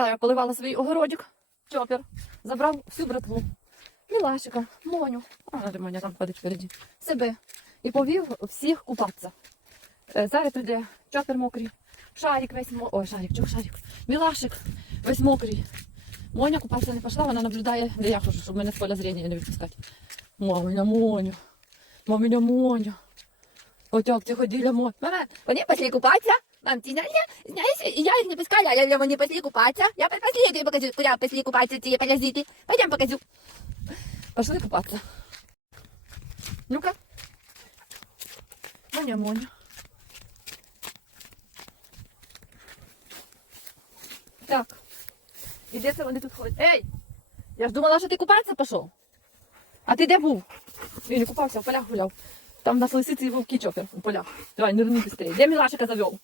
Кая поливала свій огородик, чопер, забрав всю братву. Мілашика, Моню, а Моня там ходить впереді, себе. І повів всіх купатися. Е, Зараз туди чопер мокрий, шарик весь мокрий, ой, шарик, чого шарик, Мілашик весь мокрий. Моня купатися не пішла, вона наблюдає, де я хожу, щоб мене з поля зрення не відпускати. Маминя Моню, маминя Моня. Отак, ти ходила, Моня. Мама, вони пошли купаться. Мам, ты знаешь, знаешь, я их не пускала, я они пошли купаться. Я пошли, я тебе покажу, куда пошли купаться эти паразиты. Пойдем покажу. Пошли купатися. Ну-ка. Моня, Моня. Так. І де це вони тут ходять? Ей! Я ж думала, що ти купатися пішов. А ти де був? Він не купався, в полях гуляв. Там на лисиці і вовки чопер у полях. Давай, нирни быстрее. Де Мілашика завел?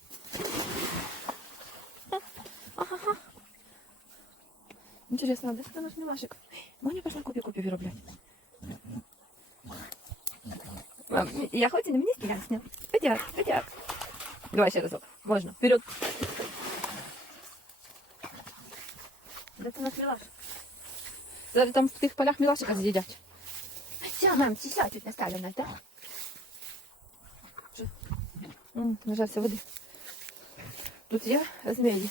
Ага. Интересно, а де це наш Мілашик? Моня пішла купі-купі виробляти. Мам, я хочу на мені спілянсня. Пойдет, пойдет. Давай ще разок. Можна. Вперед. Де це наш Мілаш? Зараз там в тих полях Мілашика з'їдять. Все, мам, чуть наставлено, да? Нажався води. Тут є змії.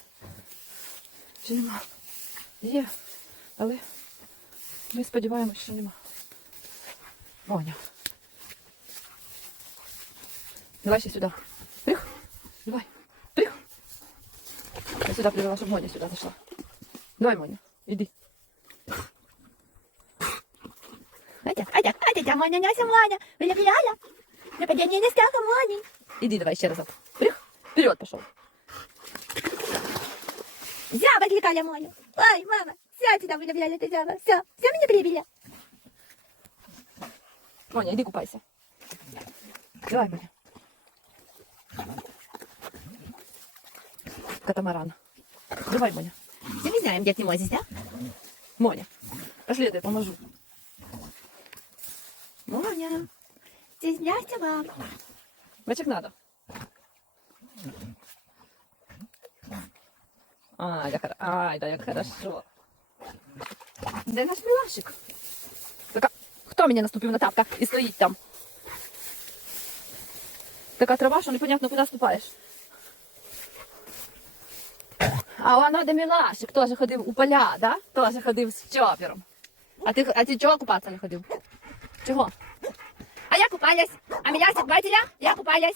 Чи нема? Є. Але ми сподіваємось, що нема. Моня. Давай ще сюди. Прих. Давай. Прих. Я сюди привела, щоб Моня сюди зайшла. Давай, Моня, іди. Атя, Атя, Атя, Маня, Няся, Маня, Ля, Ля, Ля. Нападение на страха, Мани. Іди давай ще разок. Прих. Вперед пішов. Зяба отвлекали Маню. Ой, мама, сядь сюда, Ля, Ля, Ля, ты зяба. Все, все меня прибили. Моня, іди купайся. Давай, Моня. Катамаран. Давай, Моня. Все мы знаем, где ты мозишь, да? Моня. Пошли, я тебе поможу. Моня. Ты здрасте, мам. Бачок надо. Ай, да, Ай, да як хорошо. Де наш милашик? Така, хто мені наступив на тапка і стоїть там? Така трава, що непонятно, куди ступаєш. А вона де Мілашик теж ходив у поля, да? Теж ходив з чопером. А ти, а ти чого купатися не ходив? Чого? Я купалась. А Милясик батя, я купалась.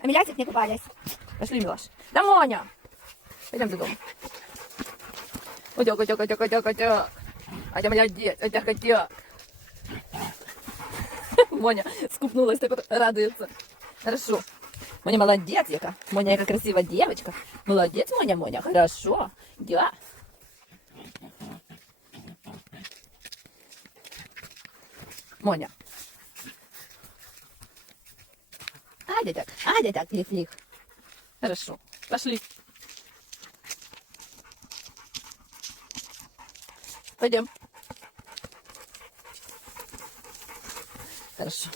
А Милясик не купалась. Пошли, Милаш. Да, Моня! Пойдем додому. Отек, отек, отек, отек, отек. А я молодец, отек, отек. Моня скупнулась, так радуется. Хорошо. Моня молодец, яка. Моня яка красивая девочка. Молодец, Моня, Моня, хорошо. Да. Моня. А, да так, а, да так, лих-лих. Хорошо. Пошли. Пойдем. Хорошо.